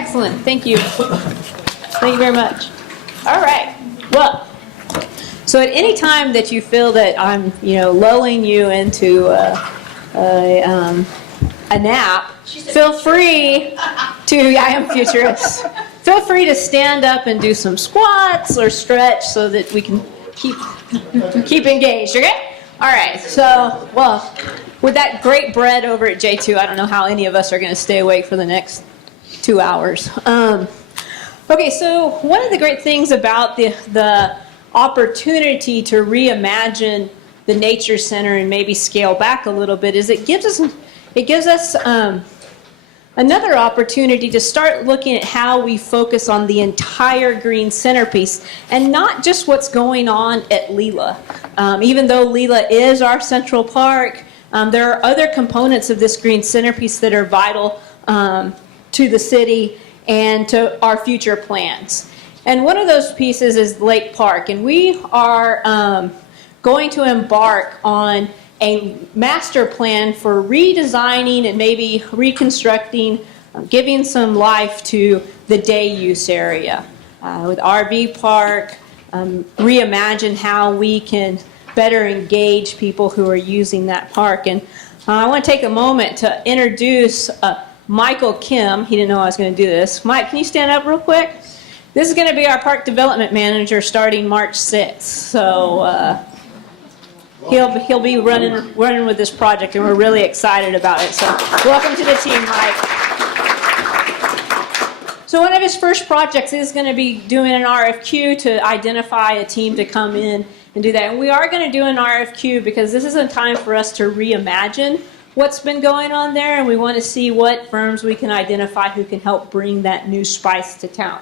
Excellent. Thank you. Thank you very much. All right. Well, so at any time that you feel that I'm, lulling you into a nap, feel free to, I am futurist. Feel free to stand up and do some squats or stretch so that we can keep engaged, okay? All right, so, well, with that great bread over at J2, I don't know how any of us are going to stay awake for the next 2 hours. Okay, so one of the great things about the opportunity to reimagine the Nature Center and maybe scale back a little bit is it gives us another opportunity to start looking at how we focus on the entire green centerpiece and not just what's going on at Leela. Even though Leela is our central park, there are other components of this green centerpiece that are vital to the city and to our future plans. And one of those pieces is Lake Park, and we are going to embark on a master plan for redesigning and maybe reconstructing, giving some life to the day use area. With RV Park, reimagine how we can better engage people who are using that park. And I want to take a moment to introduce Michael Kim. He didn't know I was going to do this. Mike, can you stand up real quick? This is going to be our park development manager starting March 6th. So he'll be running with this project, and we're really excited about it. So welcome to the team, Mike. So one of his first projects is going to be doing an RFQ to identify a team to come in and do that. And we are going to do an RFQ because this is a time for us to reimagine what's been going on there, and we want to see what firms we can identify who can help bring that new spice to town.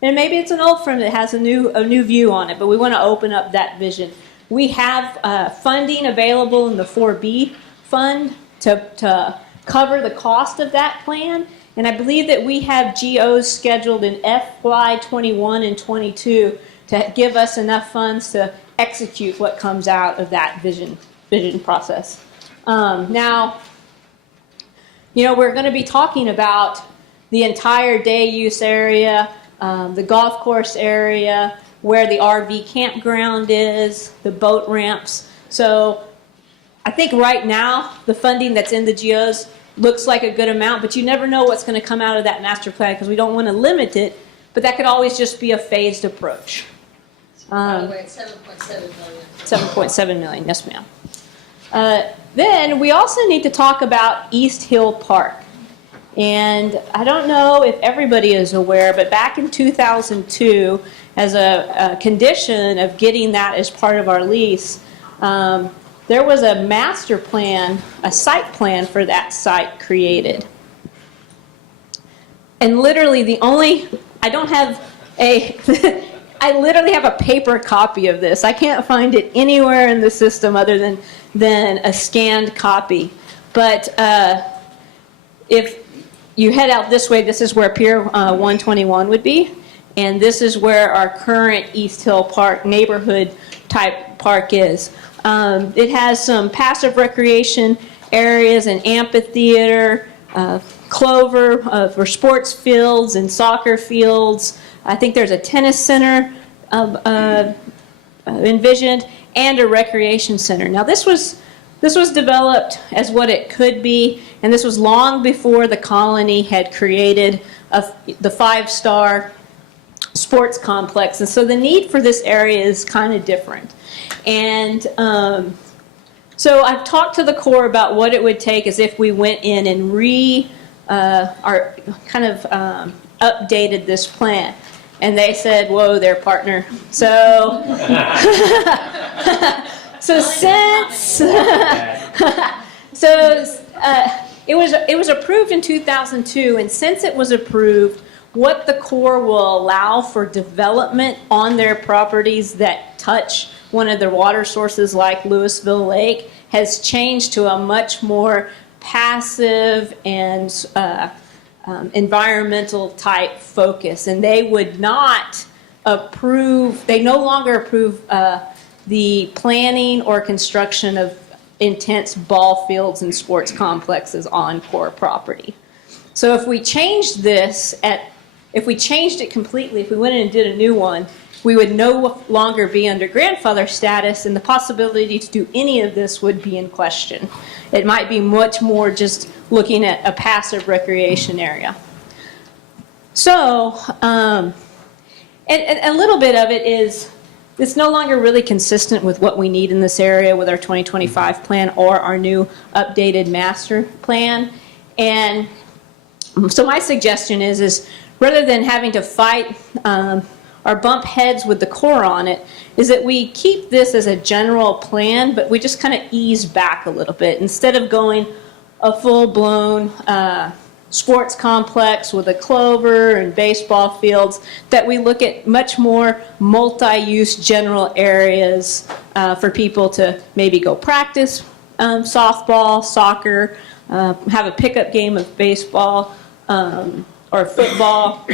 And maybe it's an old firm that has a new view on it, but we want to open up that vision. We have funding available in the 4B fund to cover the cost of that plan, and I believe that we have GOs scheduled in FY 21 and 22 to give us enough funds to execute what comes out of that vision process. Now, we're going to be talking about the entire day use area, the golf course area, where the RV campground is, the boat ramps. So I think right now the funding that's in the GOs looks like a good amount, but you never know what's going to come out of that master plan because we don't want to limit it, but that could always just be a phased approach. By the way, it's 7.7 million. 7.7 million, yes ma'am. Then we also need to talk about East Hill Park. And I don't know if everybody is aware, but back in 2002, as a condition of getting that as part of our lease, there was a master plan, a site plan for that site created. And literally I literally have a paper copy of this. I can't find it anywhere in the system other than a scanned copy. But if you head out this way, this is where Pier 121 would be. And this is where our current East Hill Park neighborhood type park is. It has some passive recreation areas, an amphitheater, clover for sports fields and soccer fields. I think there's a tennis center envisioned and a recreation center. Now this was developed as what it could be, and this was long before the colony had created the 5-star sports complex. And so the need for this area is kind of different. And so I've talked to the Corps about what it would take as if we went in and updated this plan. And they said, whoa there, partner. So, it was approved in 2002, and since it was approved, what the Corps will allow for development on their properties that touch one of their water sources like Louisville Lake has changed to a much more passive and environmental type focus. And they would not approve, they no longer approve the planning or construction of intense ball fields and sports complexes on Corps property. So if we change this if we changed it completely, if we went in and did a new one, we would no longer be under grandfather status, and the possibility to do any of this would be in question. It might be much more just looking at a passive recreation area. So, and a little bit of it is, it's no longer really consistent with what we need in this area with our 2025 plan or our new updated master plan. And so my suggestion is rather than having to fight or bump heads with the Corps on it, is that we keep this as a general plan, but we just kind of ease back a little bit. Instead of going a full-blown sports complex with a clover and baseball fields, that we look at much more multi-use general areas for people to maybe go practice softball, soccer, have a pickup game of baseball or football.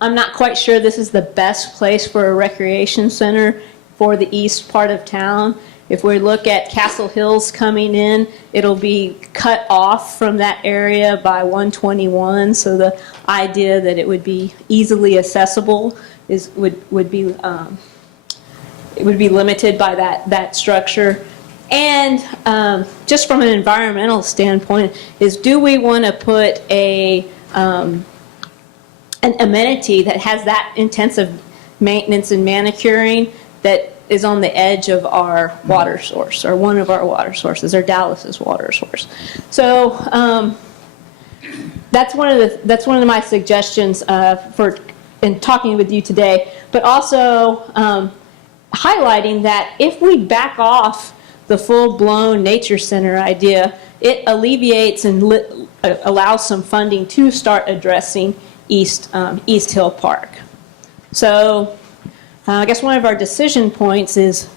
I'm not quite sure this is the best place for a recreation center for the east part of town. If we look at Castle Hills coming in, it'll be cut off from that area by 121. So the idea that it would be easily accessible would be limited by that structure. And just from an environmental standpoint, is do we want to put an amenity that has that intensive maintenance and manicuring that is on the edge of our water source, or one of our water sources, or Dallas's water source? So that's one of my suggestions for in talking with you today. But also highlighting that if we back off the full-blown nature center idea, it alleviates and allows some funding to start addressing East Hill Park. So I guess one of our decision points is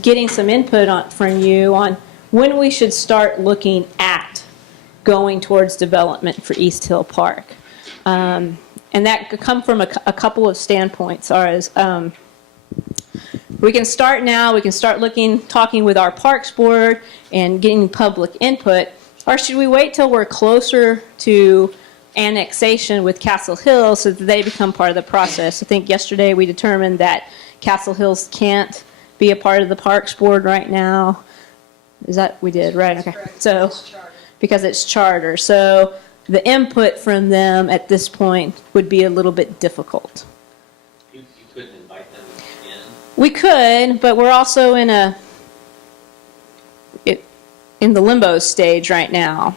getting some input from you on when we should start looking at going towards development for East Hill Park. And that could come from a couple of standpoints. We can start now, we can start talking with our Parks Board and getting public input, or should we wait till we're closer to annexation with Castle Hills so that they become part of the process? I think yesterday we determined that Castle Hills can't be a part of the Parks Board right now. Is that, we did, right? Okay. So, because it's charter. So the input from them at this point would be a little bit difficult. You couldn't invite them in? We could, but we're also in the limbo stage right now.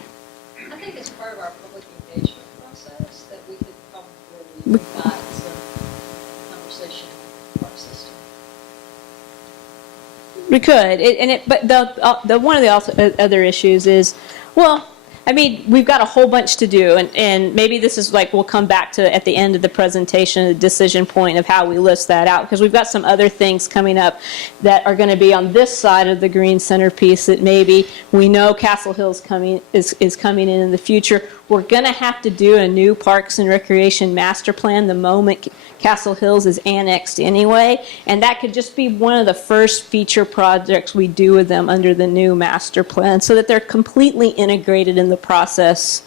I think it's part of our public engagement process that we could probably provide some conversation in our system. We could, but one of the other issues is, well, I mean, we've got a whole bunch to do, and maybe this is like we'll come back to at the end of the presentation, the decision point of how we list that out, because we've got some other things coming up that are going to be on this side of the green centerpiece that maybe we know Castle Hills is coming in the future. We're going to have to do a new Parks and Recreation master plan the moment Castle Hills is annexed anyway, and that could just be one of the first feature projects we do with them under the new master plan, so that they're completely integrated in the process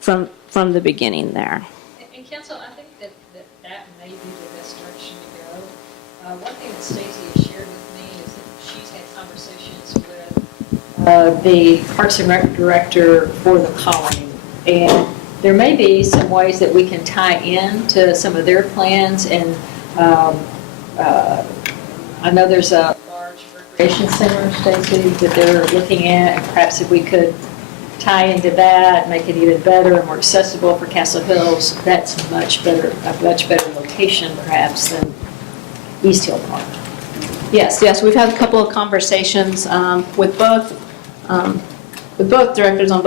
from the beginning there. And Council, I think that may be the best direction to go. One thing that Stacy has shared with me is that she's had conversations with the Parks and Rec director for the colony, and there may be some ways that we can tie in to some of their plans, and I know there's a large recreation center, Stacy, that they're looking at, and perhaps if we could tie into that, make it even better and more accessible for Castle Hills, that's a much better location perhaps than East Hill Park. Yes, we've had a couple of conversations with both directors on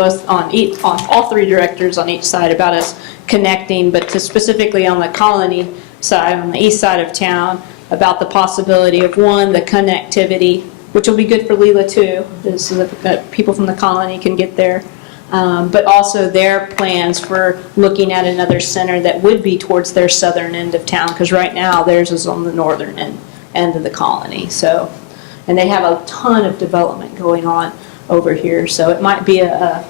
all three directors on each side about us connecting, but specifically on the colony side, on the east side of town, about the possibility of the connectivity, which will be good for Leela too, so that people from the colony can get there, but also their plans for looking at another center that would be towards their southern end of town, because right now theirs is on the northern end of the colony. So, and they have a ton of development going on over here, so it might be a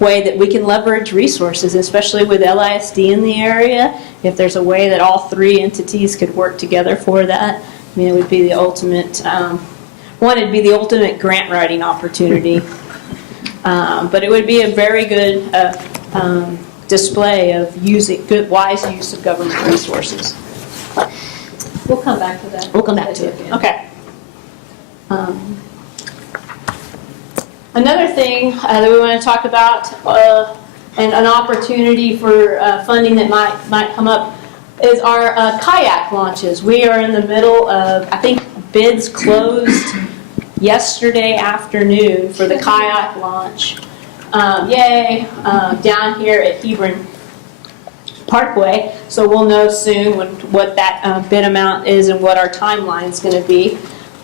way that we can leverage resources, especially with LISD in the area. If there's a way that all three entities could work together for that, I mean, it would be the ultimate, one, it'd be the ultimate grant writing opportunity. But it would be a very good display of good, wise use of government resources. We'll come back to that. We'll come back to it. Okay. Another thing that we want to talk about, and an opportunity for funding that might come up, is our kayak launches. We are in the middle of, I think bids closed yesterday afternoon for the kayak launch. Yay! Down here at Hebron Parkway. So we'll know soon what that bid amount is and what our timeline is going to be.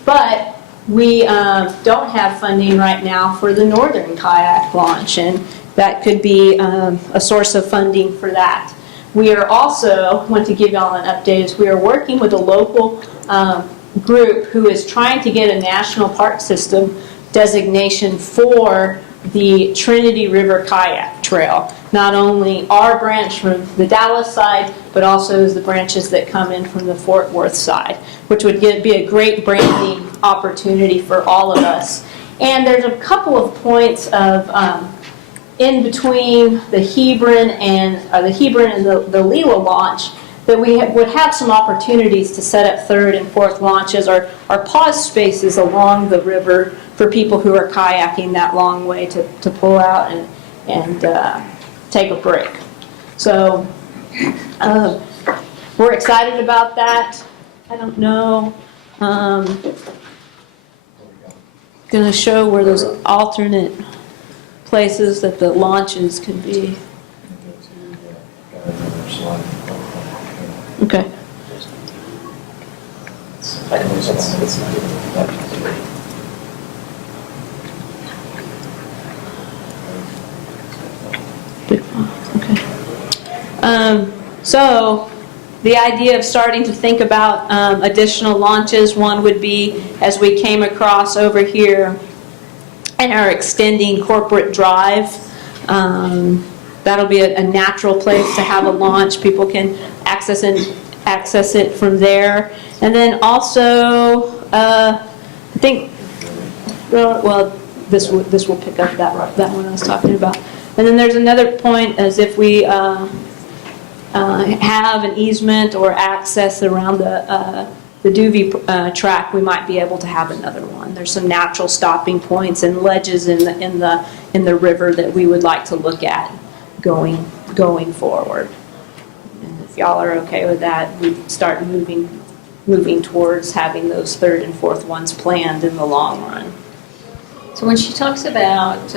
But we don't have funding right now for the northern kayak launch, and that could be a source of funding for that. We are also, want to give y'all an update, is we are working with a local group who is trying to get a national park system designation for the Trinity River Kayak Trail. Not only our branch from the Dallas side, but also the branches that come in from the Fort Worth side, which would be a great branding opportunity for all of us. And there's a couple of points of in between the Hebron and the Lewa launch that we would have some opportunities to set up third and fourth launches or pause spaces along the river for people who are kayaking that long way to pull out and take a break. So we're excited about that. I don't know. Going to show where those alternate places that the launches could be. Okay. Okay. So the idea of starting to think about additional launches, one would be, as we came across over here in our extending corporate drive, that'll be a natural place to have a launch. People can access it from there. And then also, I think, well, this will pick up that one I was talking about. And then there's another point, as if we have an easement or access around the Duvie track, we might be able to have another one. There's some natural stopping points and ledges in the river that we would like to look at going forward. And if y'all are okay with that, we'd start moving towards having those third and fourth ones planned in the long run. So when she talks about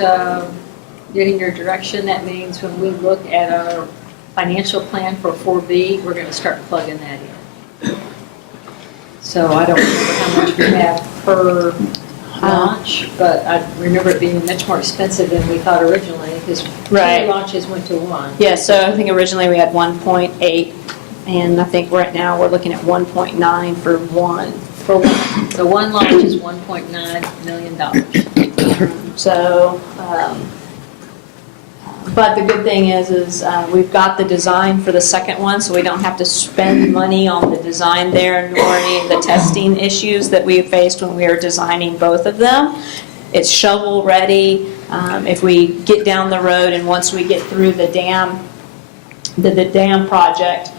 getting your direction, that means when we look at our financial plan for 4B, we're going to start plugging that in. So I don't remember how much we have per launch, but I remember it being much more expensive than we thought originally, because two launches went to one. Yeah, so I think originally we had 1.8, and I think right now we're looking at 1.9 for one. So one launch is $1.9 million. So, but the good thing is we've got the design for the second one, so we don't have to spend money on the design there, nor any of the testing issues that we faced when we were designing both of them. It's shovel ready. If we get down the road and once we get through the dam project,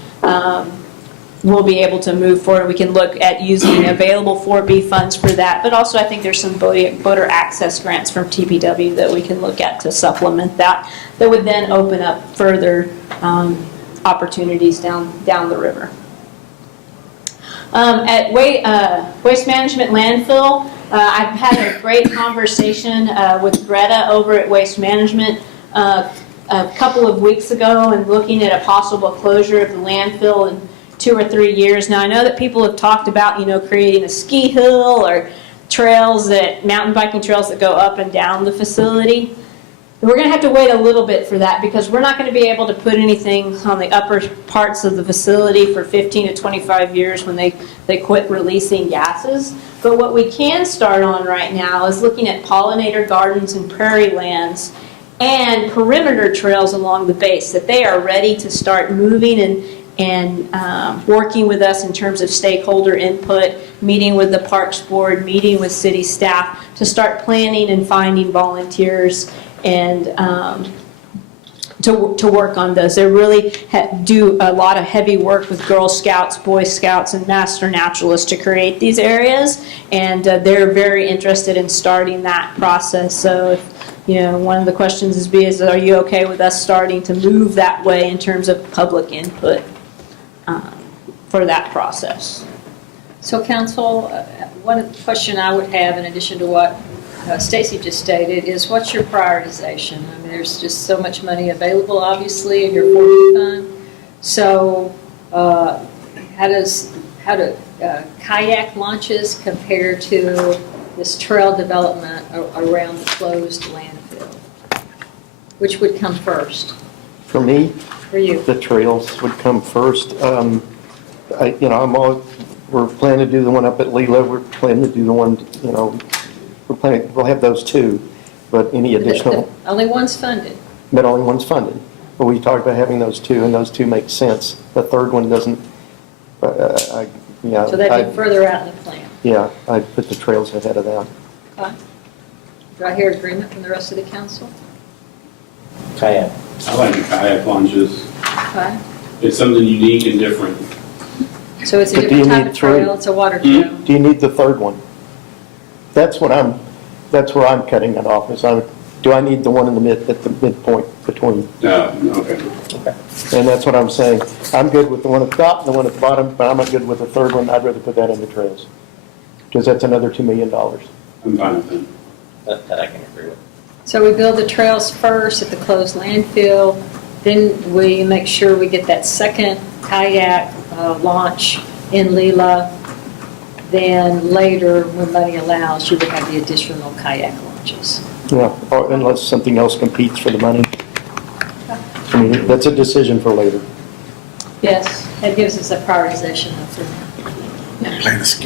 we'll be able to move forward. We can look at using available 4B funds for that, but also I think there's some boater access grants from TPW that we can look at to supplement that would then open up further opportunities down the river. At Waste Management Landfill, I've had a great conversation with Greta over at Waste Management a couple of weeks ago, and looking at a possible closure of the landfill in 2 or 3 years. Now I know that people have talked about, creating a ski hill or mountain biking trails that go up and down the facility. We're going to have to wait a little bit for that, because we're not going to be able to put anything on the upper parts of the facility for 15 to 25 years when they quit releasing gases. But what we can start on right now is looking at pollinator gardens and prairie lands, and perimeter trails along the base, that they are ready to start moving and working with us in terms of stakeholder input, meeting with the Parks Board, meeting with city staff to start planning and finding volunteers and to work on those. They really do a lot of heavy work with Girl Scouts, Boy Scouts, and Master Naturalists to create these areas, and they're very interested in starting that process. So if, one of the questions is, are you okay with us starting to move that way in terms of public input for that process? So council, one question I would have in addition to what Stacy just stated is, what's your prioritization? I mean, there's just so much money available, obviously, in your 40 fund. So how do kayak launches compare to this trail development around the closed landfill? Which would come first For me, for you? the trails would come first. We're planning to do the one up at Leela. We're planning to do the one, we'll have those two, but any additional, Only one's funded. but only one's funded. But we talked about having those two, and those two make sense. The third one doesn't, So that'd be further out in the plan. Yeah, I'd put the trails ahead of that. Okay. Do I hear agreement from the rest of the council? Kayak. I like the kayak launches. Okay. It's something unique and different. So it's a But do you different type need of trail, three? it's a water trail. Do you need the third one? That's where I'm cutting it off, do I need the one in at the midpoint between? Okay. And that's what I'm saying. I'm good with the one at the top and the one at the bottom, but I'm not good with the third one. I'd rather put that in the trails. Because that's another $2 million. I'm fine with that. That I can agree with. So we build the trails first at the closed landfill, then we make sure we get that second kayak launch in Leela. Then later, when money allows, you would have the additional kayak launches. Yeah, or unless something else competes for the money. I mean, that's a decision for later. Yes, that gives us a prioritization of it.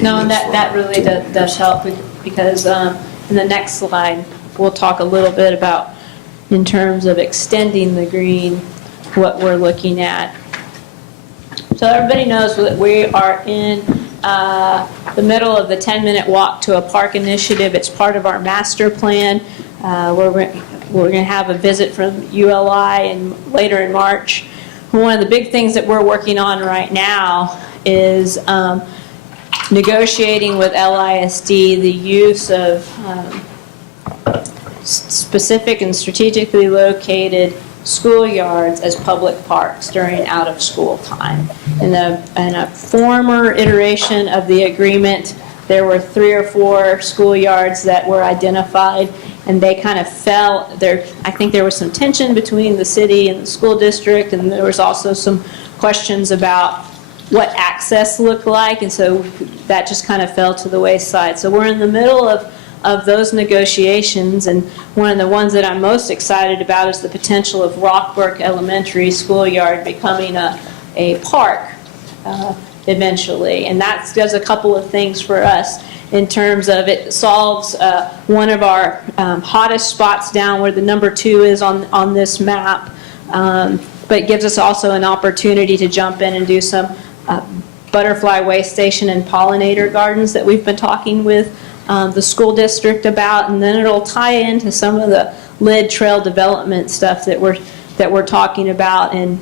No, and that really does help because in the next slide, we'll talk a little bit about, in terms of extending the green, what we're looking at. So everybody knows that we are in the middle of the 10-minute walk to a park initiative. It's part of our master plan. We're going to have a visit from ULI later in March. One of the big things that we're working on right now is negotiating with LISD the use of specific and strategically located schoolyards as public parks during out-of-school time. In a former iteration of the agreement, there were 3 or 4 schoolyards that were identified, and they kind of fell there. I think there was some tension between the city and the school district, and there was also some questions about what access looked like, and so that just kind of fell to the wayside. So we're in the middle of those negotiations, and one of the ones that I'm most excited about is the potential of Rockbrook Elementary Schoolyard becoming a park eventually. And that does a couple of things for us in terms of it solves one of our hottest spots down where the number 2 is on this map, but it gives us also an opportunity to jump in and do some butterfly waste station and pollinator gardens that we've been talking with the school district about, and then it'll tie into some of the lid trail development stuff that we're talking about, and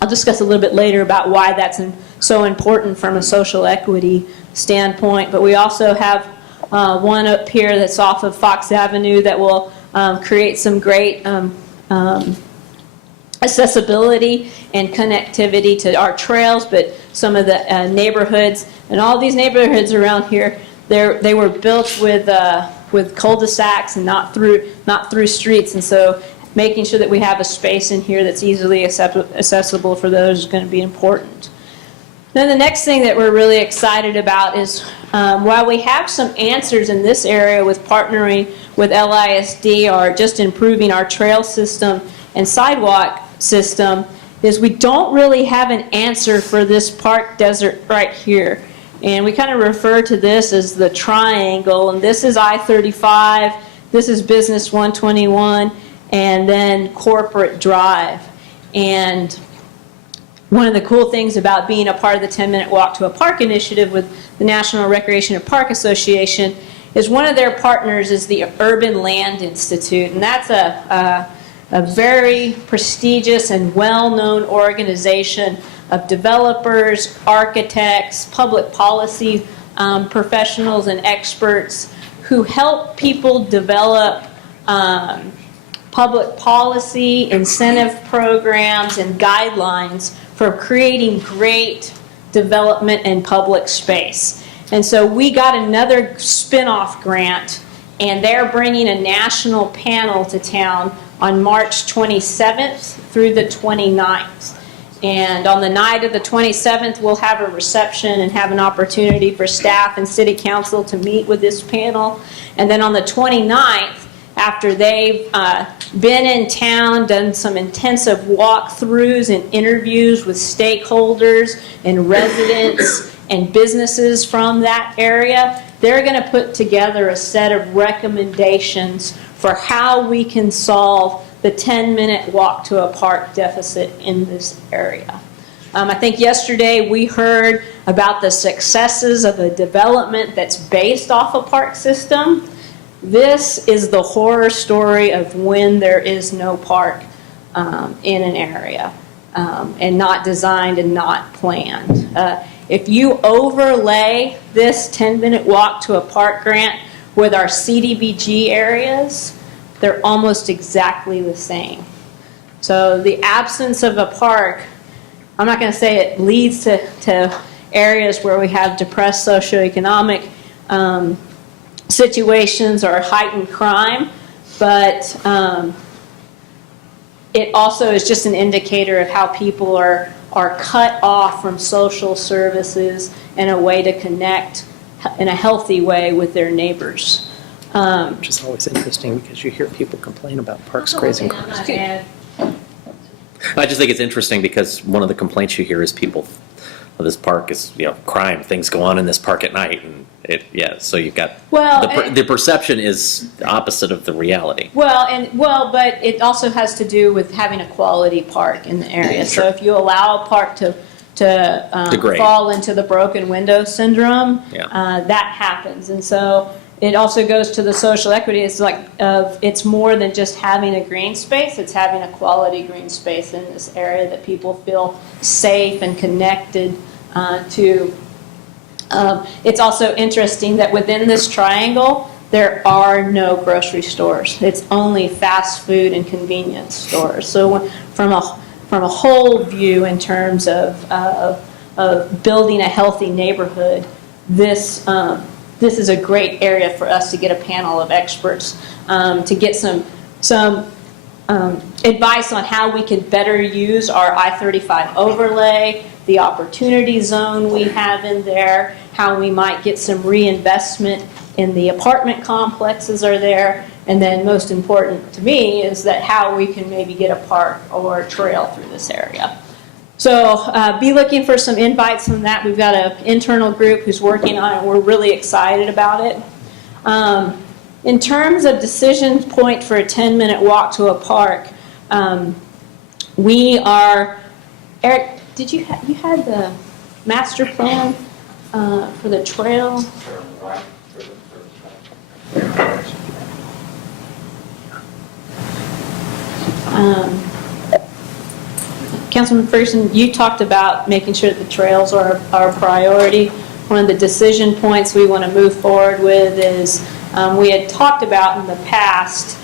I'll discuss a little bit later about why that's so important from a social equity standpoint. But we also have one up here that's off of Fox Avenue that will create some great accessibility and connectivity to our trails, but some of the neighborhoods, and all these neighborhoods around here, they were built with cul-de-sacs and not through streets, and so making sure that we have a space in here that's easily accessible for those is going to be important. Then the next thing that we're really excited about is while we have some answers in this area with partnering with LISD or just improving our trail system and sidewalk system, is we don't really have an answer for this park desert right here. And we kind of refer to this as the triangle, and this is I-35, this is Business 121, and then Corporate Drive. And one of the cool things about being a part of the 10-minute walk to a park initiative with the National Recreation and Park Association is one of their partners is the Urban Land Institute, and that's a very prestigious and well-known organization of developers, architects, public policy professionals and experts who help people develop public policy, incentive programs, and guidelines for creating great development and public space. And so we got another spin-off grant, and they're bringing a national panel to town on March 27th through the 29th. And on the night of the 27th, we'll have a reception and have an opportunity for staff and city council to meet with this panel. And then on the 29th, after they've been in town, done some intensive walkthroughs and interviews with stakeholders and residents and businesses from that area, they're going to put together a set of recommendations for how we can solve the 10-minute walk to a park deficit in this area. I think yesterday we heard about the successes of a development that's based off a park system. This is the horror story of when there is no park in an area and not designed and not planned. If you overlay this 10-minute walk to a park grant with our CDBG areas, they're almost exactly the same. So the absence of a park, I'm not going to say it leads to areas where we have depressed socioeconomic situations or heightened crime, but it also is just an indicator of how people are cut off from social services and a way to connect in a healthy way with their neighbors. Which is always interesting because you hear people complain about parks grazing cars. I just think it's interesting because one of the complaints you hear is people of this park is, crime. Things go on in this park at night, and so you've got the perception is opposite of the reality. But it also has to do with having a quality park in the area. Sure. So if you allow a park to fall into the broken window syndrome, that happens, and so. It also goes to the social equity. It's it's more than just having a green space. It's having a quality green space in this area that people feel safe and connected to. It's also interesting that within this triangle, there are no grocery stores. It's only fast food and convenience stores. So from a whole view in terms of building a healthy neighborhood, this is a great area for us to get a panel of experts to get some advice on how we can better use our I-35 overlay, the opportunity zone we have in there, how we might get some reinvestment in the apartment complexes are there, and then most important to me is that how we can maybe get a park or a trail through this area. So be looking for some invites on that. We've got an internal group who's working on it. We're really excited about it. In terms of decision point for a 10-minute walk to a park, we are, Eric, you had the master plan for the trail? Councilman Ferguson, you talked about making sure that the trails are a priority. One of the decision points we want to move forward with is we had talked about in the past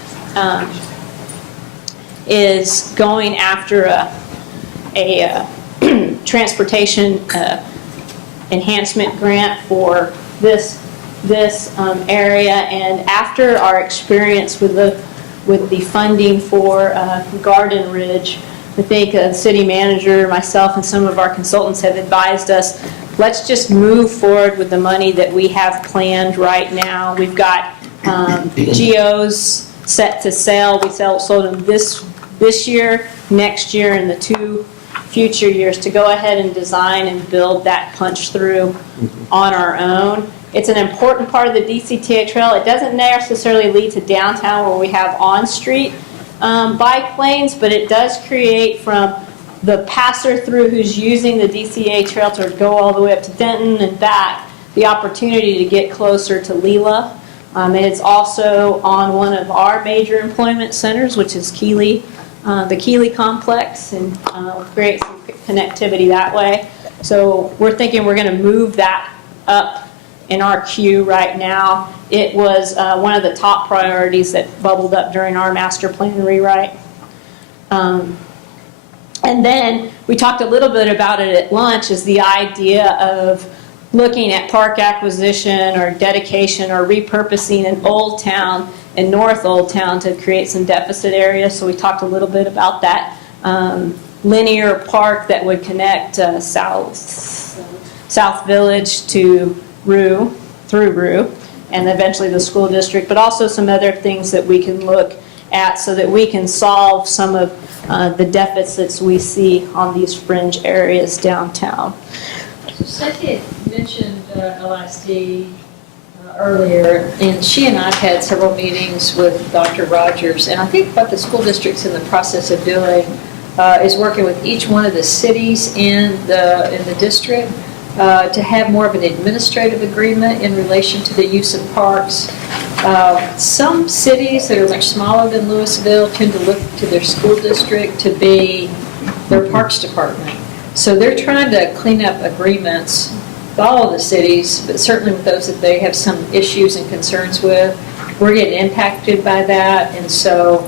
is going after a transportation enhancement grant for this area, and after our experience with the funding for Garden Ridge, I think the city manager, myself, and some of our consultants have advised us, let's just move forward with the money that we have planned right now. We've got GOs set to sell. We sold them this year, next year, and the 2 future years to go ahead and design and build that punch through on our own. It's an important part of the DCTA trail. It doesn't necessarily lead to downtown where we have on-street bike lanes, but it does create from the passer through who's using the DCA trail to go all the way up to Denton and back, the opportunity to get closer to Leela. And it's also on one of our major employment centers, which is Keeley, the Keeley complex, and create some connectivity that way. So we're thinking we're going to move that up in our queue right now. It was one of the top priorities that bubbled up during our master plan rewrite. And then we talked a little bit about it at lunch, is the idea of looking at park acquisition or dedication or repurposing in Old Town and North Old Town to create some deficit areas. So we talked a little bit about that linear park that would connect South Village to Rue, through Rue, and eventually the school district, but also some other things that we can look at so that we can solve some of the deficits we see on these fringe areas downtown. So Cynthia mentioned LISD earlier, and she and I have had several meetings with Dr. Rogers, and I think what the school district's in the process of doing is working with each one of the cities in the district to have more of an administrative agreement in relation to the use of parks. Some cities that are much smaller than Louisville tend to look to their school district to be their parks department. So they're trying to clean up agreements with all of the cities, but certainly with those that they have some issues and concerns with. We're getting impacted by that, and so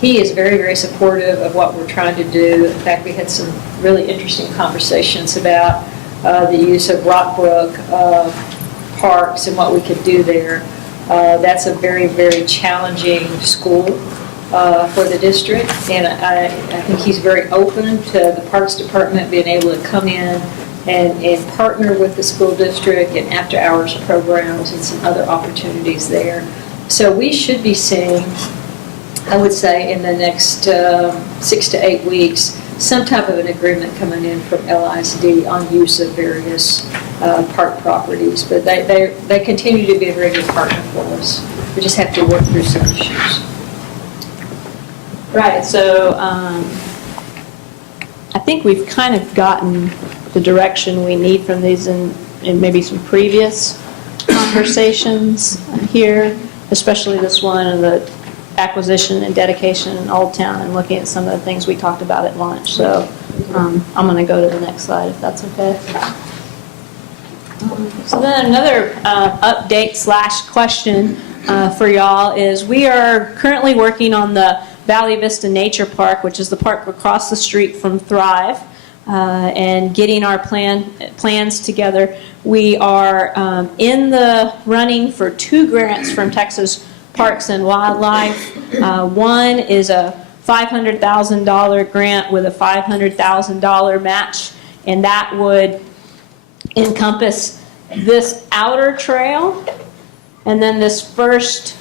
he is very, very supportive of what we're trying to do. In fact, we had some really interesting conversations about the use of Rockbrook parks and what we could do there. That's a very, very challenging school for the district, and I think he's very open to the Parks Department being able to come in and partner with the school district and after-hours programs and some other opportunities there. So we should be seeing, I would say, in the next 6 to 8 weeks, some type of an agreement coming in from LISD on use of various park properties. But they continue to be a very good partner for us. We just have to work through some issues. Right, so I think we've kind of gotten the direction we need from these in maybe some previous conversations here, especially this one and the acquisition and dedication in Old Town, and looking at some of the things we talked about at lunch. So I'm going to go to the next slide if that's okay. So then another update / question for y'all is we are currently working on the Valley Vista Nature Park, which is the park across the street from Thrive, and getting our plans together. We are in the running for 2 grants from Texas Parks and Wildlife. One is a $500,000 grant with a $500,000 match, and that would encompass this outer trail and then this first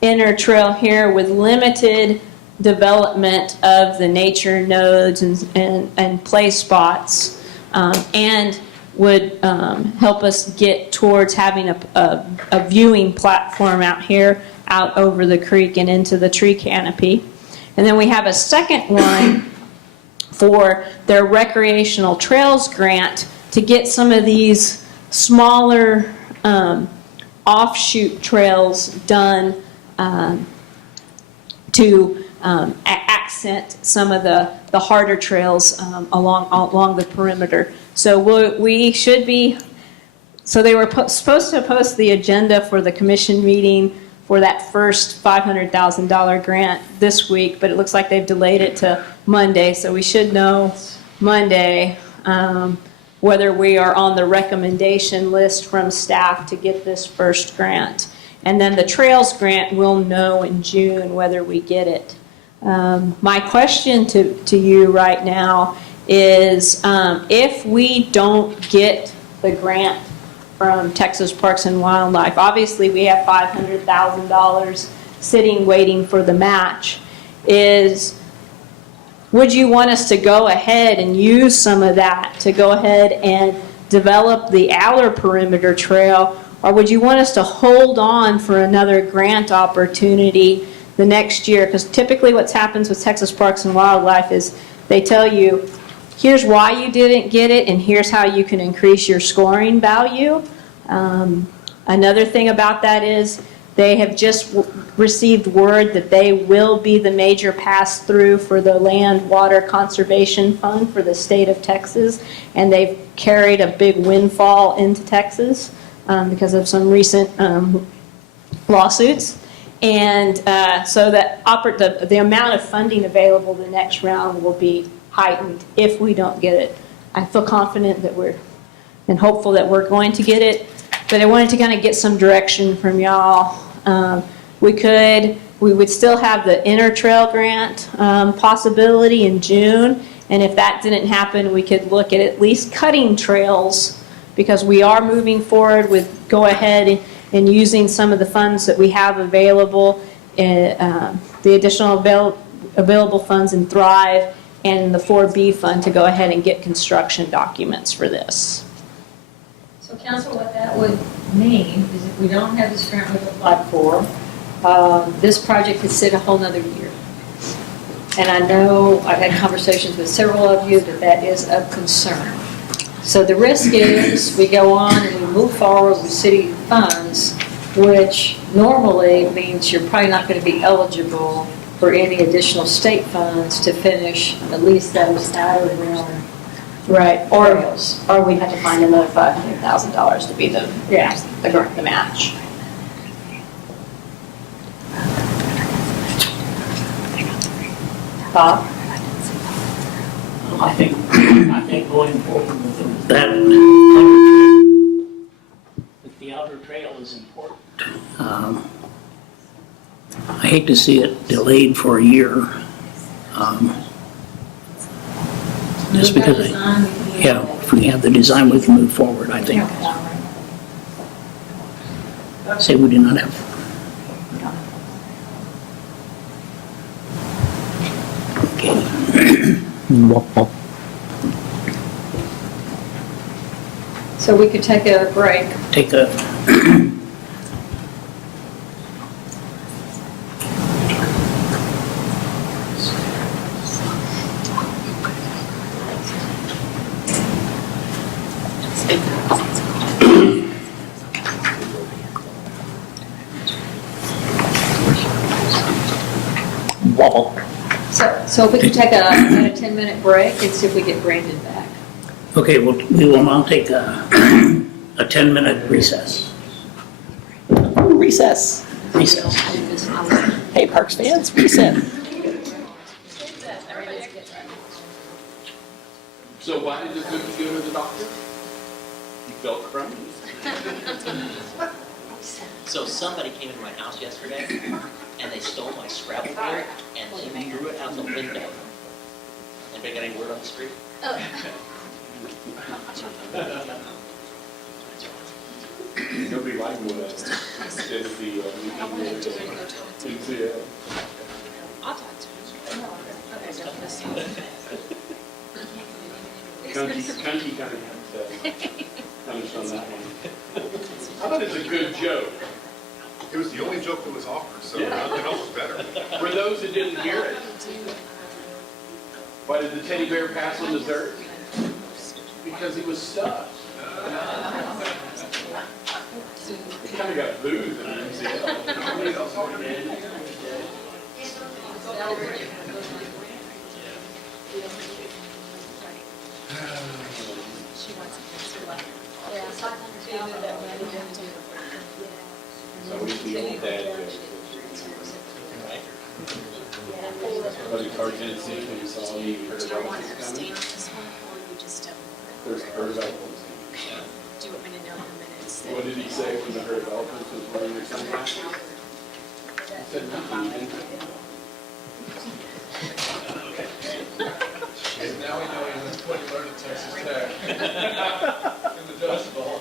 inner trail here with limited development of the nature nodes and play spots, and would help us get towards having a viewing platform out here, out over the creek and into the tree canopy. And then we have a second one for their recreational trails grant to get some of these smaller offshoot trails done to accent some of the harder trails along the perimeter. So we should be, so they were supposed to post the agenda for the commission meeting for that first $500,000 grant this week, but it looks like they've delayed it to Monday, so we should know Monday whether we are on the recommendation list from staff to get this first grant. And then the trails grant, we'll know in June whether we get it. My question to you right now is if we don't get the grant from Texas Parks and Wildlife, obviously we have $500,000 sitting waiting for the match, would you want us to go ahead and use some of that to go ahead and develop the outer perimeter trail, or would you want us to hold on for another grant opportunity the next year, because typically what happens with Texas Parks and Wildlife is they tell you, here's why you didn't get it, and here's how you can increase your scoring value. Another thing about that is they have just received word that they will be the major pass-through for the Land Water Conservation Fund for the state of Texas, and they've carried a big windfall into Texas because of some recent lawsuits. And so the amount of funding available the next round will be heightened if we don't get it. I feel confident that and hopeful that we're going to get it, but I wanted to kind of get some direction from y'all. We would still have the Inner Trail grant possibility in June, and if that didn't happen, we could look at least cutting trails, because we are moving forward with go ahead and using some of the funds that we have available, the additional available funds in Thrive and the 4B fund to go ahead and get construction documents for this. So council, what that would mean is if we don't have this grant we've applied for, this project could sit a whole nother year. And I know I've had conversations with several of you that is of concern. So the risk is we go on and we move forward with city funds, which normally means you're probably not going to be eligible for any additional state funds to finish at least those outer realm. Right, or we'd have to find another $500,000 to be the match. Bob? I think going forward with that, with the outer trail is important. I hate to see it delayed for a year. Just because, if we have the design, we can move forward, I think. Say we do not have. Okay. So we could take a break. Take a. Wobble. So if we could take a 10-minute break and see if we get Brandon back. Okay, well, we will now take a 10-minute recess. Recess. Recess. Hey, Parks fans, reset. So why did the cookie go to the doctor? You felt crummy. So somebody came into my house yesterday and they stole my Scrabble board and they threw it out the window. Anybody got any word on the street? Nobody liked me that. Instead of the NCL. Country kind of punished on that one. I thought it's a good joke. It was the only joke that was offered, so nothing else was better. For those that didn't hear it, why did the teddy bear pass on dessert? Because he was stuffed. He kind of got booze in MCL. So we the old dad joke. But he started in sync when he saw me, heard about what was coming. There's herd elephants. What did he say when the herd elephants was wearing their sunglasses? He said nothing. Now we know he was what he learned at Texas Tech. In the Dust Bowl.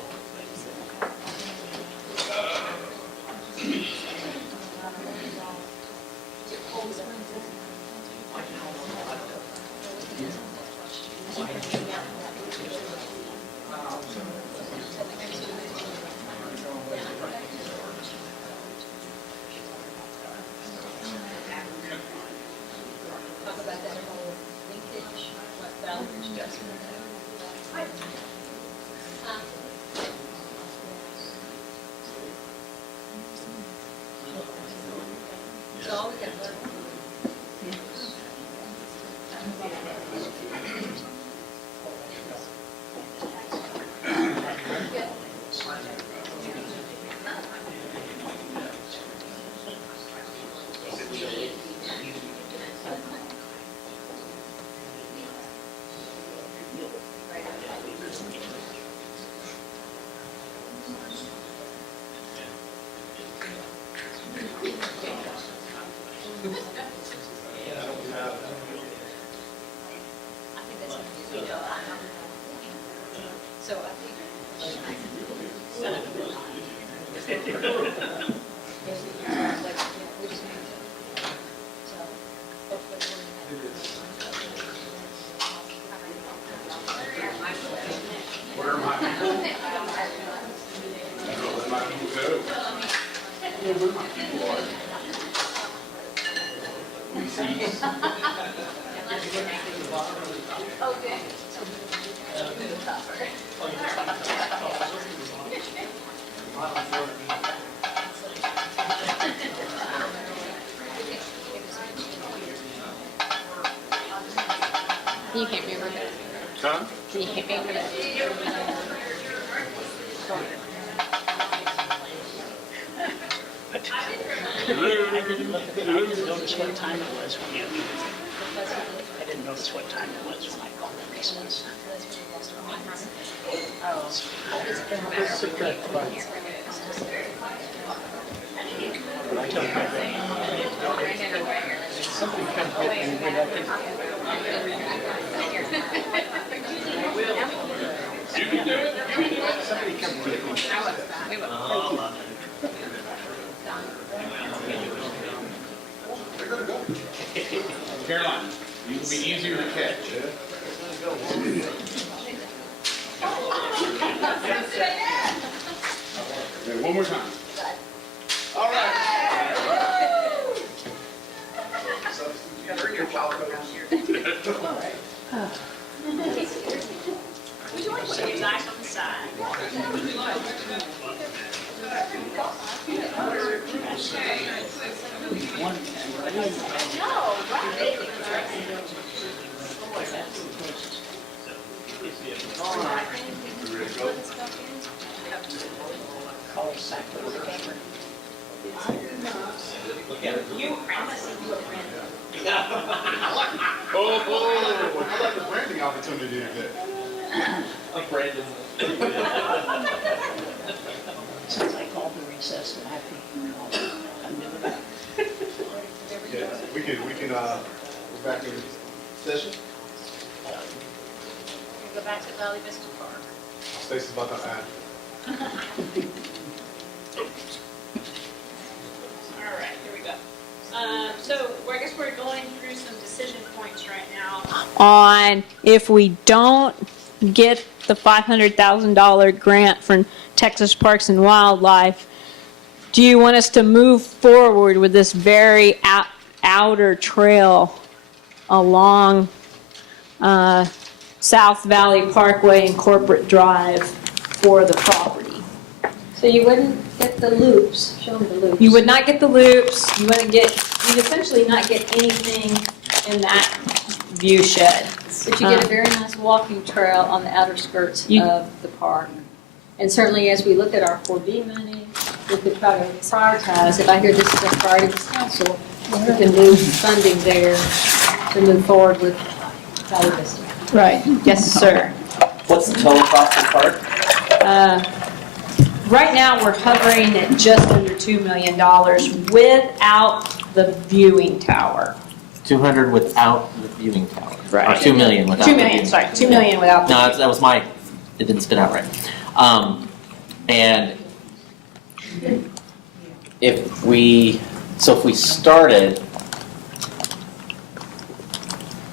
So all we got left. I think that's, so I think. We just need to, so hopefully Where am I? Where am I going to go? Where am I? You can't remember that. Huh? You can't remember that. I didn't notice what time it was when you, I didn't notice what time it was when I called the recess. Somebody come get me when I can. You can do it. You can do it. Somebody come get me. They're gonna go. Caroline, you can be easier to catch. Okay, one more time. All right. Earn your power around here. Oh, I like the branding opportunity today. Since I called the recess, I'm happy, I'm new about it. Yeah, we can, we're back in session. Go back to Valley Vista Park. Stacy's about to add. All right, here we go. So I guess we're going through some decision points right now. On if we don't get the $500,000 grant from Texas Parks and Wildlife, do you want us to move forward with this very outer trail along South Valley Parkway and Corporate Drive for the property? So you wouldn't get the loops, show them the loops. You would not get the loops, you wouldn't get, you'd essentially not get anything in that view shed. But you get a very nice walking trail on the outer skirts of the park. And certainly as we look at our 4B money, we could try to prioritize, if I hear this is a priority of council, we can move funding there to move forward with Valley Vista. Right, yes, sir. What's the total cost of the park? Right now, we're hovering at just under $2 million without the viewing tower. 200 without the viewing tower. Right. Or 2 million without. 2 the million, viewing sorry, 2 million without the. No, that was my, it didn't spit out right. And if we started,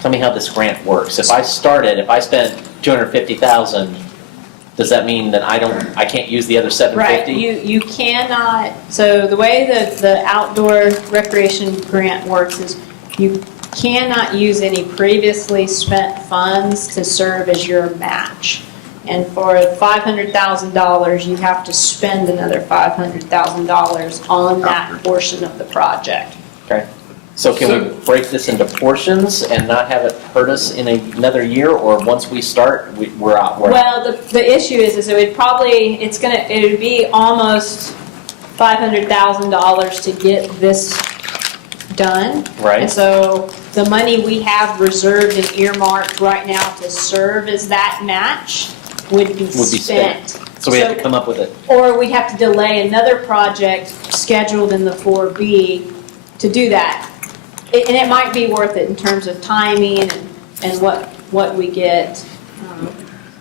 tell me how this grant works. If I spent 250,000, does that mean that I can't use the other 750? Right, you cannot, so the way that the outdoor recreation grant works is cannot use any previously spent funds to serve as your match. And for $500,000, you have to spend another $500,000 on that portion of the project. Okay. So can we break this into portions and not have it hurt us in another year, or once we start, we're out? Well, the issue is it would probably, it would be almost $500,000 to get this done. Right. And so the money we have reserved and earmarked right now to serve as that match would be spent. So we have to come up with it. Or we have to delay another project scheduled in the 4B to do that. And it might be worth it in terms of timing and what we get.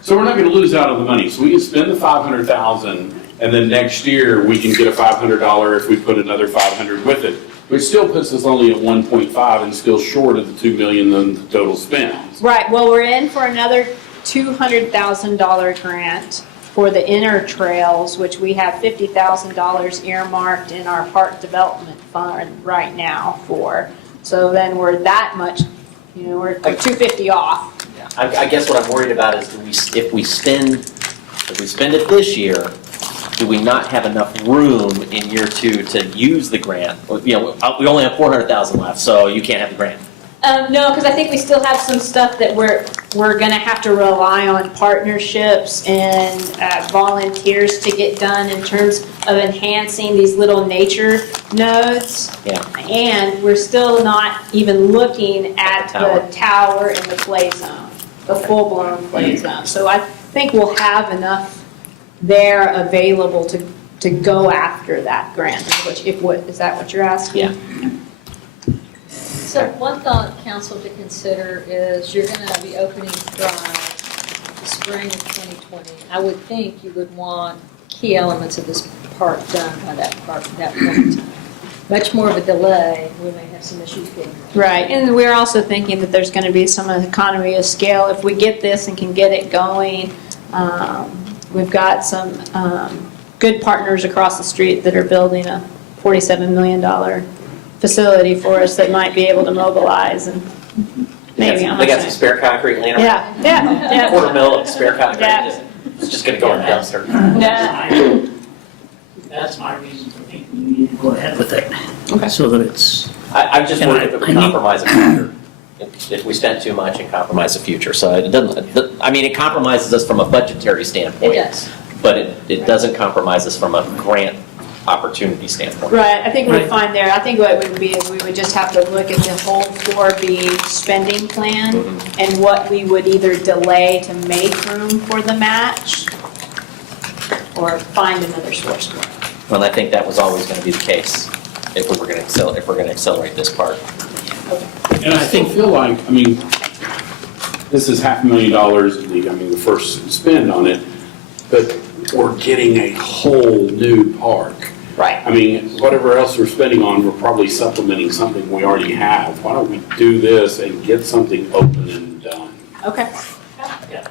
So we're not gonna lose out on the money, so we can spend the 500,000, and then next year, we can get a $500 if we put another 500 with it. Which still puts us only at 1.5 and still short of the 2 million than the total spend. Right, well, we're in for another $200,000 grant for the inner trails, which we have $50,000 earmarked in our park development fund right now for. So then we're that much, we're 250 off. I guess what I'm worried about is if we spend it this year, do we not have enough room in year 2 to use the grant? We only have 400,000 left, so you can't have the grant. No, because I think we still have some stuff that we're going to have to rely on partnerships and volunteers to get done in terms of enhancing these little nature nodes. Yeah. And we're still not even looking at the tower and the play zone, the full-blown play zone. So I think we'll have enough there available to go after that grant. Is that what you're asking? Yeah. So one thought, council, to consider is you're going to be opening from the spring of 2020. I would think you would want key elements of this park done by that point. Much more of a delay, we may have some issues getting there. Right, and we're also thinking that there's going to be some economy of scale. If we get this and can get it going, we've got some good partners across the street that are building a $47 million facility for us that might be able to mobilize and maybe They got some spare concrete laying around. Yeah. Quarter mil of spare concrete. Yeah. It's just going to go in the dumpster. Yeah. That's my reason for thinking we need to go ahead with it. Okay. So that it's, I'm just And worried if it would I need- compromise the future. If we spend too much and compromise the future. So it doesn't, it compromises us from a budgetary standpoint. It does. But it doesn't compromise us from a grant opportunity standpoint. Right, I think we're Right. fine there. I think what it would be is we would just have to look at the whole 4B spending plan and what we would either delay to make room for the match or find another source for it. And I think that was always going to be the case if we're going to accelerate this part. And I still feel like, this is $500,000, the first spend on it, but we're getting a whole new park. Right. Whatever else we're spending on, we're probably supplementing something we already have. Why don't we do this and get something open and done? Okay. yeah,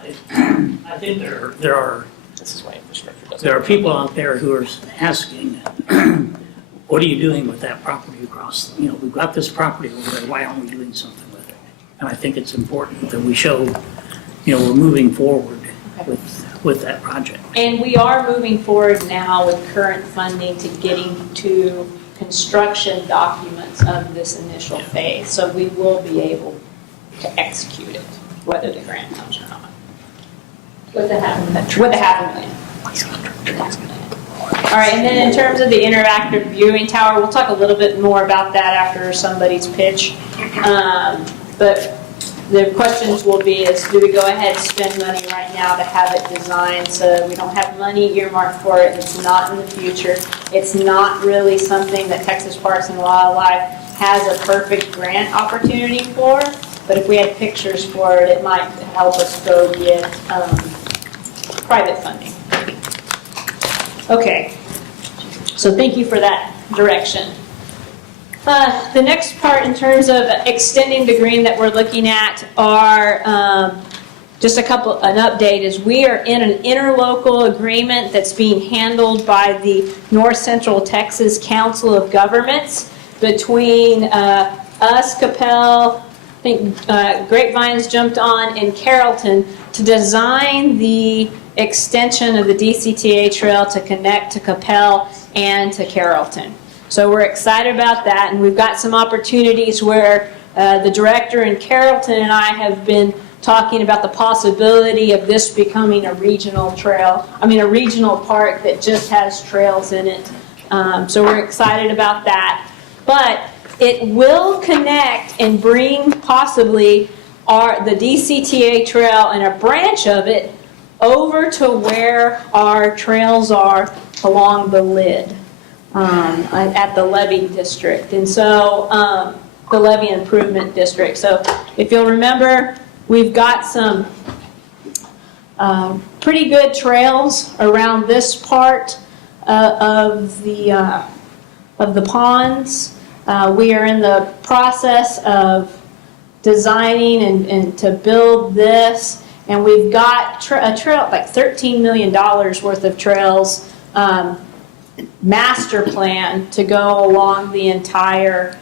I think there are This is why infrastructure doesn't. There are people out there who are asking, what are you doing with that property across, we've got this property over there, why aren't we doing something with it? And I think it's important that we show, we're moving forward with that project. And we are moving forward now with current funding to getting to construction documents of this initial phase. So we will be able to execute it, whether the grant comes or not. With the $500,000. All right, and then in terms of the interactive viewing tower, we'll talk a little bit more about that after somebody's pitch. But the questions will be is, do we go ahead and spend money right now to have it designed so we don't have money earmarked for it, it's not in the future, it's not really something that Texas Parks and Wildlife has a perfect grant opportunity for, but if we had pictures for it, it might help us go get private funding. Okay, so thank you for that direction. The next part in terms of extending the green that we're looking at are just an update is we are in an interlocal agreement that's being handled by the North Central Texas Council of Governments between us, Capel, think Grapevines jumped on in Carrollton to design the extension of the DCTA trail to connect to Capel and to Carrollton. So we're excited about that, and we've got some opportunities where the director in Carrollton and I have been talking about the possibility of this becoming a regional trail, a regional park that just has trails in it. So we're excited about that. But it will connect and bring possibly the DCTA trail and a branch of it over to where our trails are along the lid at the levee district. And so the levee improvement district. So if you'll remember, we've got some pretty good trails around this part of the ponds. We are in the process of designing and to build this, and we've got a trail, like $13 million worth of trails, master plan to go along the entire,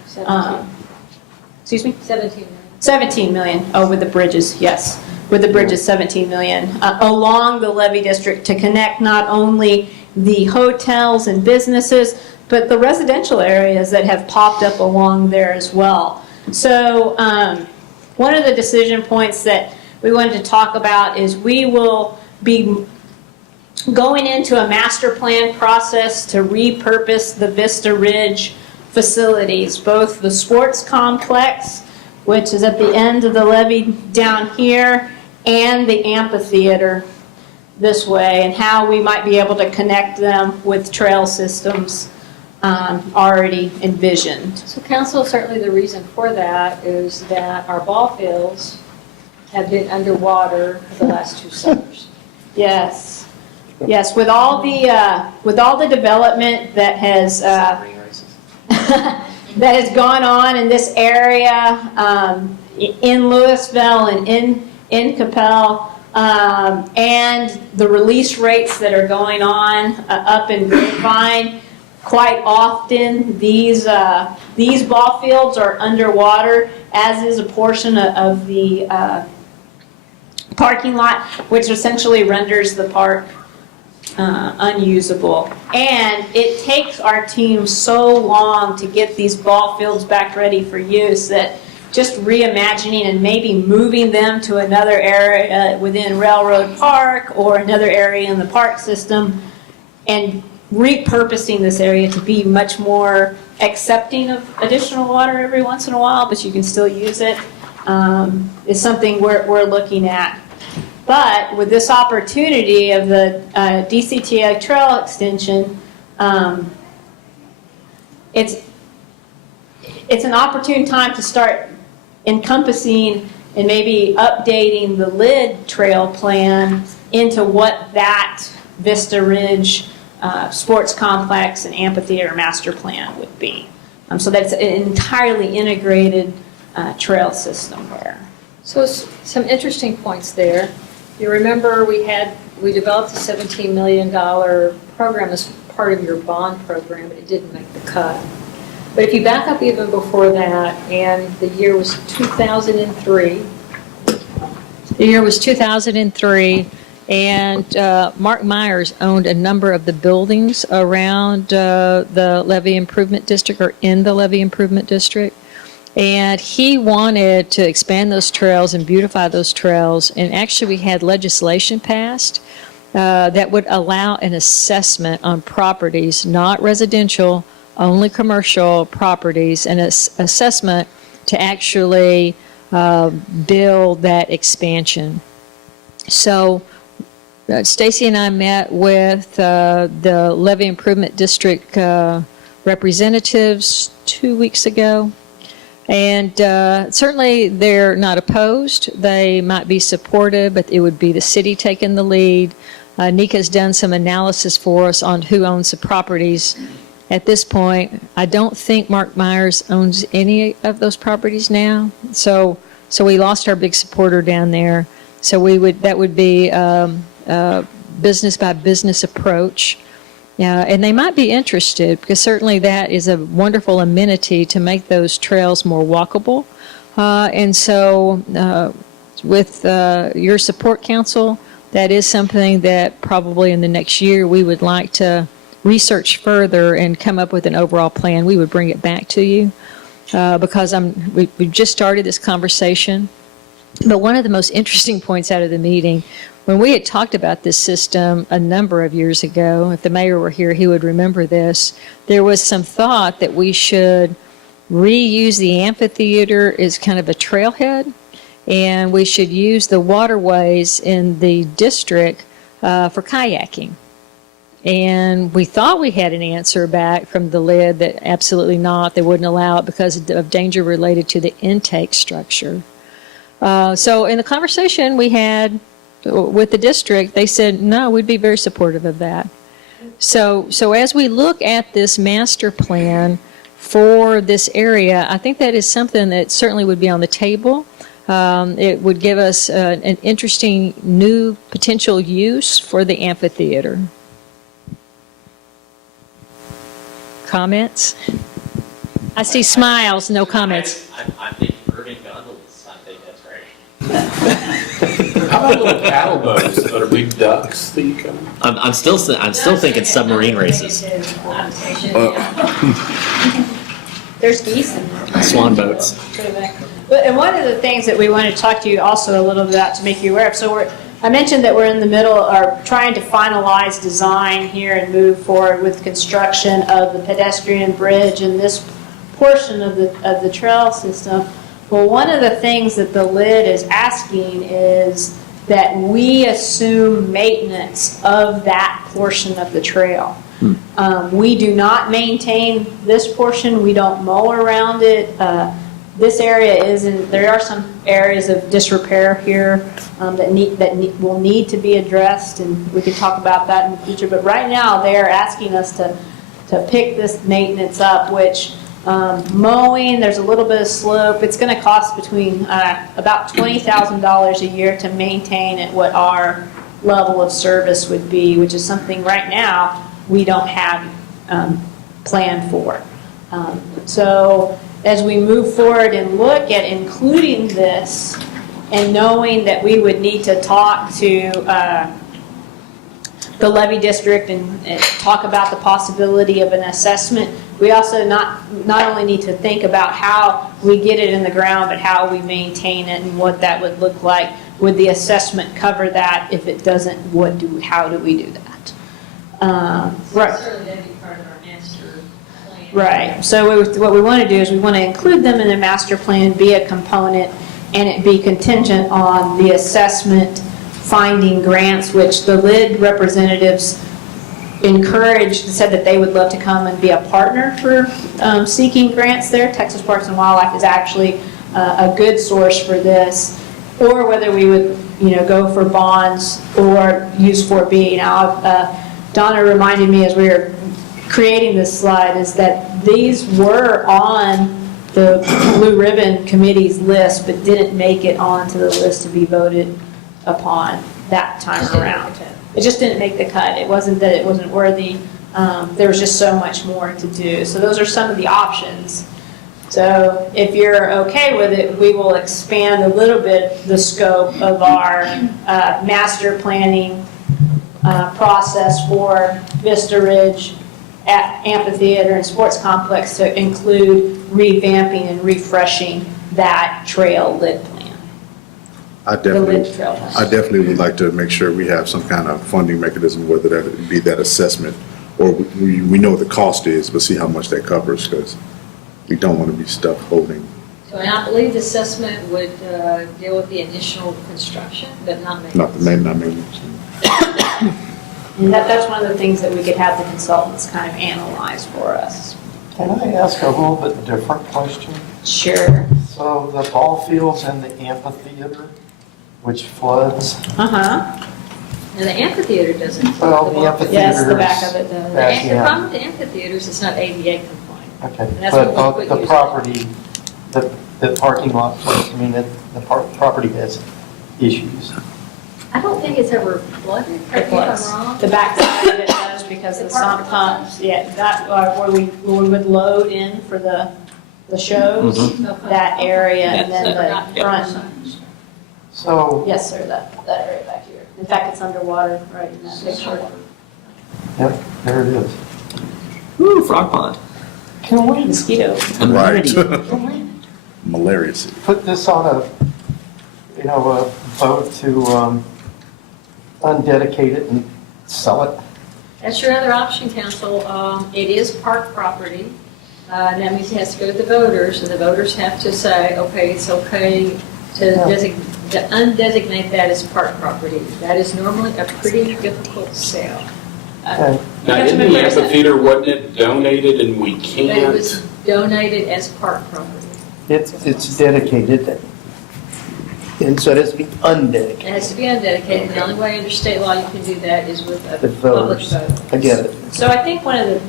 excuse me? 17 million. 17 million, oh, with the bridges, yes. With the bridges, 17 million, along the levee district to connect not only the hotels and businesses, but the residential areas that have popped up along there as well. So one of the decision points that we wanted to talk about is we will be going into a master plan process to repurpose the Vista Ridge facilities, both the sports complex, which is at the end of the levee down here, and the amphitheater this way, and how we might be able to connect them with trail systems already envisioned. So council, certainly the reason for that is that our ball fields have been underwater for the last 2 summers. Yes, yes. With all the development that has that has gone on in this area, in Louisville and in Capel, and the release rates that are going on up in Grapevine. Quite often, these ball fields are underwater, as is a portion of the parking lot, which essentially renders the park unusable. And it takes our team so long to get these ball fields back ready for use that just reimagining and maybe moving them to another area within Railroad Park or another area in the park system, and repurposing this area to be much more accepting of additional water every once in a while, but you can still use it, is something we're looking at. But with this opportunity of the DCTA trail extension, it's an opportune time to start encompassing and maybe updating the lid trail plan into what that Vista Ridge sports complex and amphitheater master plan would be. So that's an entirely integrated trail system there. So some interesting points there. You remember we developed a $17 million program as part of your bond program, but it didn't make the cut. But if you back up even before that, and the year was 2003. The year was 2003, and Mark Myers owned a number of the buildings around the Levee Improvement District, or in the Levee Improvement District. And he wanted to expand those trails and beautify those trails. And actually, we had legislation passed that would allow an assessment on properties, not residential, only commercial properties, and an assessment to actually build that expansion. So Stacy and I met with the Levee Improvement District representatives 2 weeks ago. And certainly they're not opposed. They might be supportive, but it would be the city taking the lead. Nika's done some analysis for us on who owns the properties. At this point, I don't think Mark Myers owns any of those properties now. So we lost our big supporter down there. So that would be a business by business approach. And they might be interested, because certainly that is a wonderful amenity to make those trails more walkable. And so with your support, council, that is something that probably in the next year we would like to research further and come up with an overall plan. We would bring it back to you because we've just started this conversation. But one of the most interesting points out of the meeting, when we had talked about this system a number of years ago, if the mayor were here, he would remember this, there was some thought that we should reuse the amphitheater as kind of a trailhead, and we should use the waterways in the district for kayaking. And we thought we had an answer back from the lid that absolutely not, they wouldn't allow it because of danger related to the intake structure. So in the conversation we had with the district, they said, no, we'd be very supportive of that. So as we look at this master plan for this area, I think that is something that certainly would be on the table. It would give us an interesting new potential use for the amphitheater. Comments? I see smiles, no comments. I'm thinking urban gondolas. I think that's great. How about little paddle boats that are big ducks that you can? I'm still thinking submarine races, There's geese in there. swan boats. And one of the things that we want to talk to you also a little bit about to make you aware of, so I mentioned that we're in the middle, or trying to finalize design here and move forward with construction of the pedestrian bridge and this portion of the trail system. Well, one of the things that the lid is asking is that we assume maintenance of that portion of the trail. We do not maintain this portion. We don't mow around it. This area there are some areas of disrepair here that will need to be addressed, and we can talk about that in the future. But right now, they are asking us to pick this maintenance up, which mowing, there's a little bit of slope. It's going to cost between about $20,000 a year to maintain at what our level of service would be, which is something right now we don't have planned for. So as we move forward and look at including this, and knowing that we would need to talk to the levy district and talk about the possibility of an assessment, we also not only need to think about how we get it in the ground, but how we maintain it and what that would look like. Would the assessment cover that? If it doesn't, how do we do that? Right. Certainly that'd be part of our master plan. Right. So what we want to do is we want to include them in the master plan, be a component, and it be contingent on the assessment, finding grants, which the LID representatives said that they would love to come and be a partner for seeking grants there. Texas Parks and Wildlife is actually a good source for this, or whether we would, go for bonds or use 4B. Now, Donna reminded me as we were creating this slide is that these were on the Blue Ribbon Committee's list, but didn't make it onto the list to be voted upon that time around. It just didn't make the cut. It wasn't that it wasn't worthy. There was just so much more to do. So those are some of the options. So if you're okay with it, we will expand a little bit the scope of our master planning process for Vista Ridge Amphitheater and Sports Complex to include revamping and refreshing that trail LID plan. I definitely would like to make sure we have some kind of funding mechanism, whether that be that assessment or we know what the cost is, but see how much that covers, because we don't want to be stuck holding. So I believe the assessment would deal with the initial construction, but not maintenance. Not maintenance. And that's one of the things that we could have the consultants kind of analyze for us. Can I ask a little bit different question? Sure. So the ball fields and the amphitheater, which floods, And the amphitheater doesn't. well, the amphitheater Yes, the is back of it does. back The in. problem with the amphitheater is it's not ADA compliant. Okay, And that's what but we the use. property, the parking lot, the property has issues. I don't think it's ever flooded, correct me if I'm wrong. The back side of it does because the sump pumps, yeah, that, where we would load in for the the shows, that area, and then That- the front. So, Yes, sir, that area back here. In fact, it's underwater right in that picture. yep, there it is. Ooh, frog pond. Can we? Mosquito. Right. Malaria City. Put this on a vote to undedicate it and sell it. That's your other option, council. It is park property. And that means it has to go to the voters, and the voters have to say, okay, it's okay to undesignate that as park property. That is normally a pretty difficult sale. Okay. Now, in the amphitheater, wasn't it donated and we But it can't? was donated as park property. It's dedicated, and so it has to be It undedicated. has to be undedicated. The only way under state law you can do that is with a The public voters. vote. I get it. So I think one of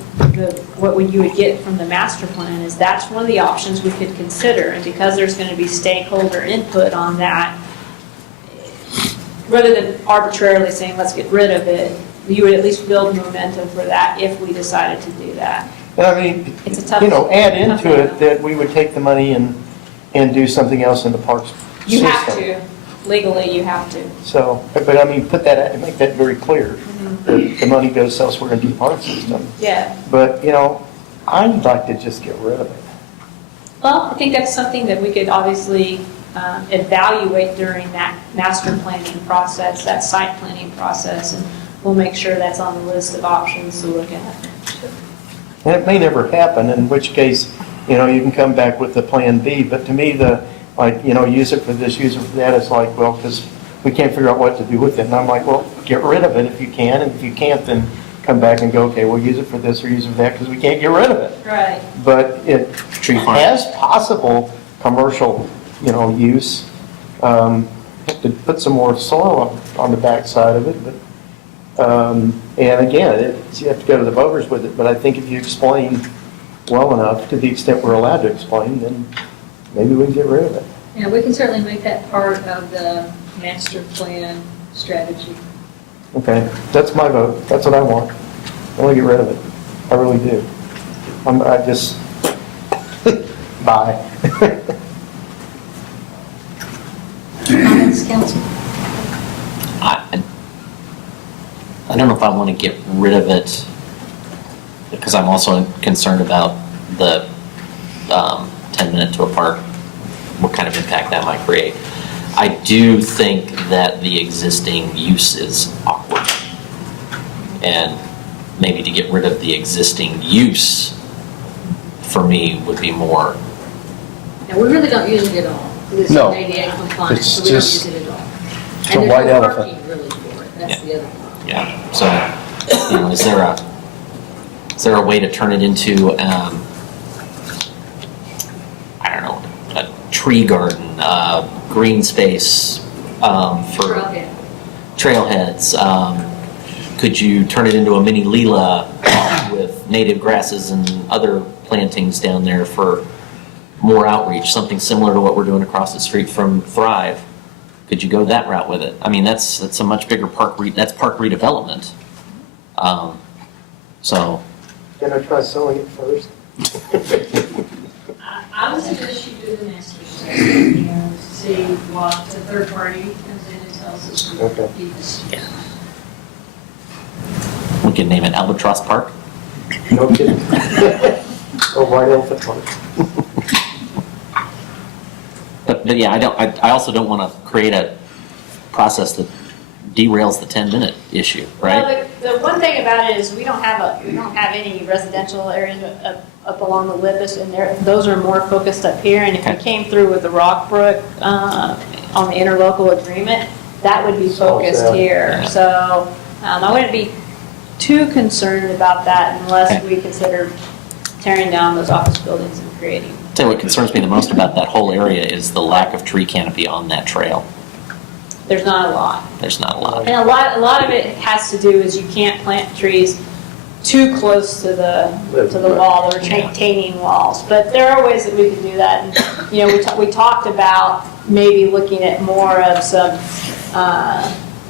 what you would get from the master plan is that's one of the options we could consider. And because there's going to be stakeholder input on that, rather than arbitrarily saying, let's get rid of it, you would at least build momentum for that if we decided to do that. I mean, It's a tough. add tough into it one. that we would take the money and do something else in the parks You system. have to. Legally, you have to. So, but I mean, put that, make that very clear, that the money goes elsewhere into the park system. Yeah. But, I'd like to just get rid of it. Well, I think that's something that we could obviously evaluate during that master planning process, that site planning process, and we'll make sure that's on the list of options to look at. And it may never happen, in which case, you can come back with the plan B, but to me, use it for this, use it for that, it's like, well, because we can't figure out what to do with it, and I'm like, well, get rid of it if you can, and if you can't, then come back and go, okay, we'll use it for this or use it for that, because we can't get rid of it. Right. But it has possible commercial, use. Have to put some more soil on the backside of it, but, and again, you have to go to the voters with it, but I think if you explain well enough, to the extent we're allowed to explain, then maybe we can get rid of it. Yeah, we can certainly make that part of the master plan strategy. Okay, that's my vote, that's what I want. I want to get rid of it, I really do. I just, bye. Comments, council? I don't know if I want to get rid of it because I'm also concerned about the 10-minute to a park, what kind of impact that might create. I do think that the existing use is awkward. And maybe to get rid of the existing use, for me, would be more. Now, we really don't use it at all. It's No. ADA compliant, It's so we don't just- use it at all. it's a And white there's no elephant. parking really for it, that's the other problem. Yeah, so, is there a way to turn it into, I don't know, a tree garden, green space, for Trailhead. trailheads? Could you turn it into a mini Leela with native grasses and other plantings down there for more outreach, something similar to what we're doing across the street from Thrive? Could you go that route with it? I mean, that's a much bigger that's park redevelopment. So, Can I try selling it first? I would suggest you do the master study, see what the third party comes in and tells us. Okay. we can name it Albatross Park. No kidding. Or white elephant park. But yeah, I also don't want to create a process that derails the 10-minute issue, right? Well, the one thing about it is we don't have any residential areas up along the Libus, and those are more focused up here. And if we Okay. came through with the Rockbrook on the interlocal agreement, that would be focused Yeah. here. Yeah. So I wouldn't be too concerned about that unless Okay. we consider tearing down those office buildings and creating. Tell you what concerns me the most about that whole area is the lack of tree canopy on that trail. There's not a lot. There's not a lot. And a lot of it has to do is you can't plant trees too close to the wall or retaining walls. But there are ways that we can do that. And, we talked about maybe looking at more of some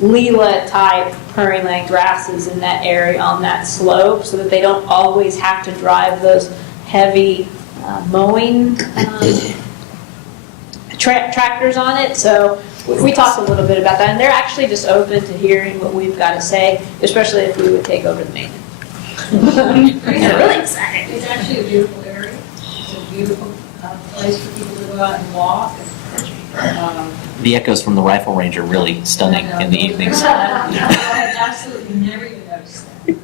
Leela-type prairie land grasses in that area on that slope so that they don't always have to drive those heavy mowing tractors on it, so we talked a little bit about that, and they're actually just open to hearing what we've got to say, especially if we would take over the maintenance. They're really excited. It's actually a beautiful area. It's a beautiful place for people to go out and walk. The echoes from the rifle range are really stunning in the evenings. I had absolutely never even noticed that.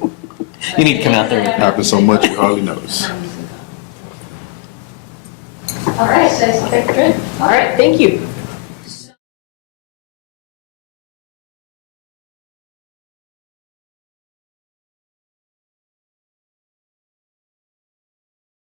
You need to come out there. It happens so much, you hardly notice. All right, so, okay, good. All right, thank you.